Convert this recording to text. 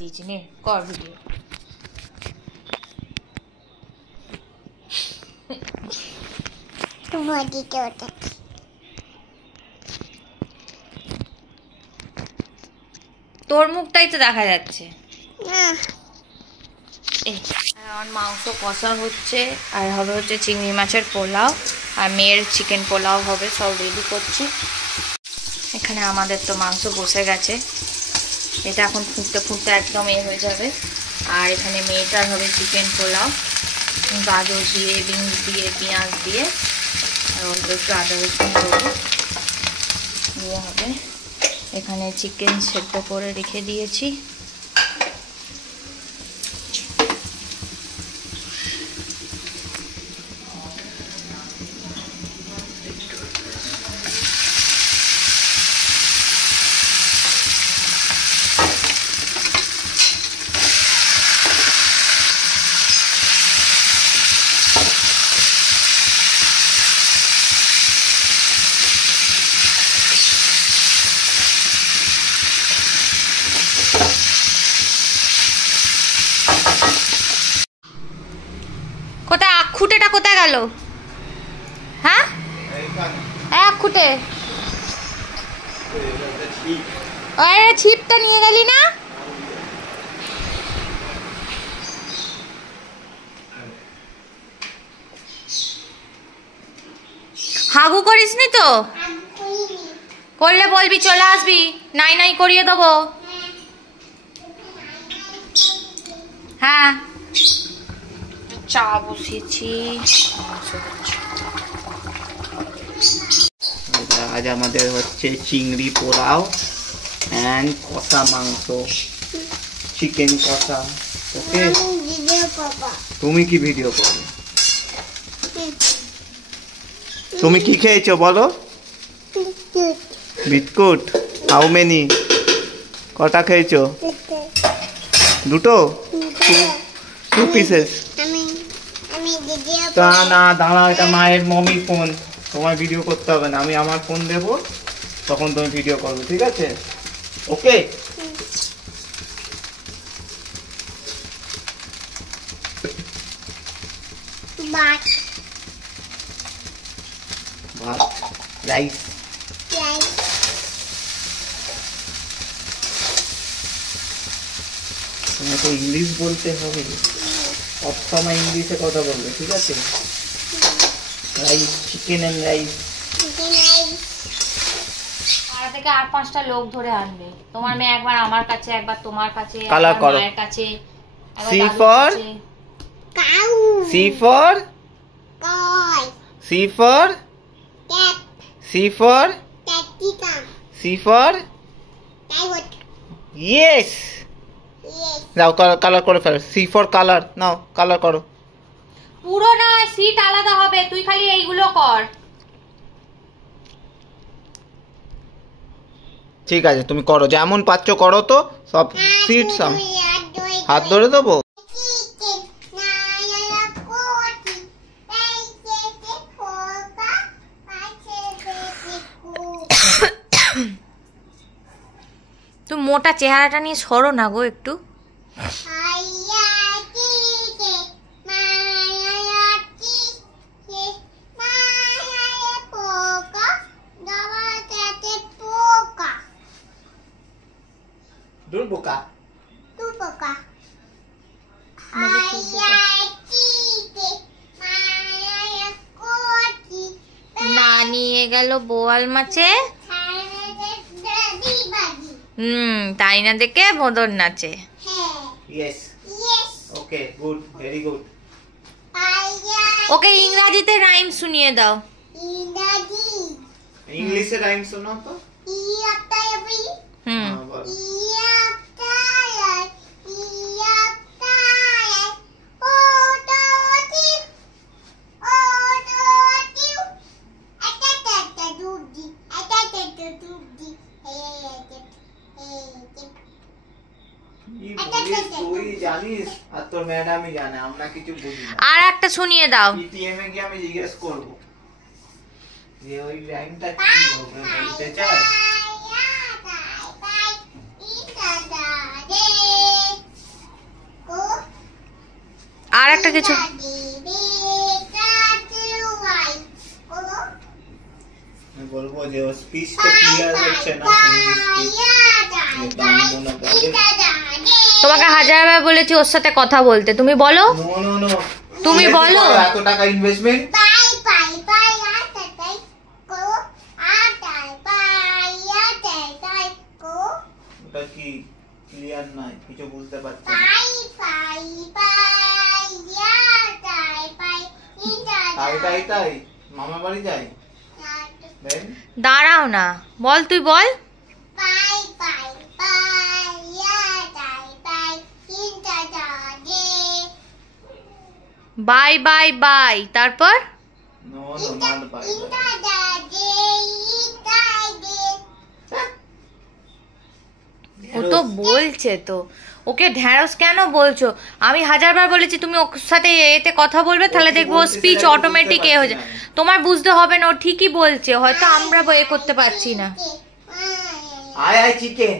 দিয়েছি নে কর ভিডিও। তোর মুখটাই তো দেখা যাচ্ছে। আমার মাংস কষা হচ্ছে আর হবে হচ্ছে চিংড়ি মাছের পোলাও আর মেয়ের চিকেন পোলাও হবে, সব রেডি করছি। এখানে আমাদের তো মাংস বসে গেছে, এটা এখন ফুটতে ফুটতে একদম হয়ে যাবে। আর এখানে মেয়েটার হবে চিকেন পোলাও, গাজর দিয়ে, বিনস দিয়ে, পেঁয়াজ দিয়ে আর অল্প একটু আদা রসুন দিয়ে হবে। এখানে চিকেন সেদ্ধ করে রেখে দিয়েছি। কোথায় আখুটেটা কোথায় গেল? হ্যাঁ আখুটে, আরে ছিপটা নিয়ে গেলি না? হাগু করিস নি তো? করলে বলবি, চলে আসবি, নাই নাই করিয়ে দেবো। হ্যাঁ চা বসিয়েছি। আজ আমাদের হচ্ছে চিংড়ি পোলাও এন্ড কষা মাংস, চিকেন কষা। ওকে, তুমি কি ভিডিও করবে? তুমি কি খেয়েছো বলো? বিস্কুট। How many? কটা খেয়েছো? দুটো? Two pieces? তা না, দাঁড়াও, এটা মায়ের মমির ফোন, তোমার ভিডিও করতে হবে না। আমি আমার ফোন দেবো, তখন তুমি ভিডিও করবে, ঠিক আছে? ওকে। ভাত, রাইস। তোমাকে ইংলিশ বলতে হবে, সবসময় ইংলিশে কথা বলবে, ঠিক আছে? Rice, chicken and rice. পাড়া থেকে আর 5টা লোক ধরে আনবে। তোমার মেয়ে একবার আমার কাছে, একবার তোমার কাছে, কালার করো। মায়ের কাছে। C for cow, C for coy, C for cat, C for ক্যাটিকা, C for tiger. Yes, now colour করে ফেলো। C for colour, now colour করো। পুরো না, সিট আলাদা হবে, তুই খালি এইগুলো কর। ঠিক আছে, তুমি করো, যেমন পাচ্ছো করো। তো সব সিট হাত ধরে দেবো। তো মোটা চেহারাটা নিয়ে সরো না গো একটু। না নিয়ে গেল বোয়াল মাছে, তাই না দেখে মদন নাচে। ওকে ইংরেজিতে রাইম শুনিয়ে দাও। ইংলিশে রাইম শোনাও তো। জানিস আর তোর ম্যাডামই জানে, আমরা কিছু বুঝি না। আর একটা শুনিয়ে দাও। পিটিএম এ গিয়ে আমি জিজ্ঞেস করব যে ওই রাইমটা কি হবে, বলতে চায়? একটা কিছু। আমি বলবো যে ও স্পিচটা ক্লিয়ার হচ্ছে না, তোমাকে হাজারবার বলেছি ওর সাথে কথা বলতে, তুমি বলো। তুমি বলো। এত টাকা ইনভেস্টমেন্ট, ওটা কি ক্লিয়ার নাই, কিছু বুঝতে পারছি না। তাই মামা বাড়ি যাই। দাঁড়াও না, বল, তুই বল। বাই বাই বাই, তারপর নো নট বাই। ও তো বলছে তো, ওকে ঢ্যাঁড়স কেন বলছো? আমি হাজারবার বলেছি তুমি ওর সাথে এতে কথা বলবে, তাহলে দেখবো স্পিচ অটোমেটিক এ হয়ে যায়। তোমার বুঝতে হবে না, ও ঠিকই বলছে, হয়তো আমরা এ করতে পারছি না। আয় চিকেন।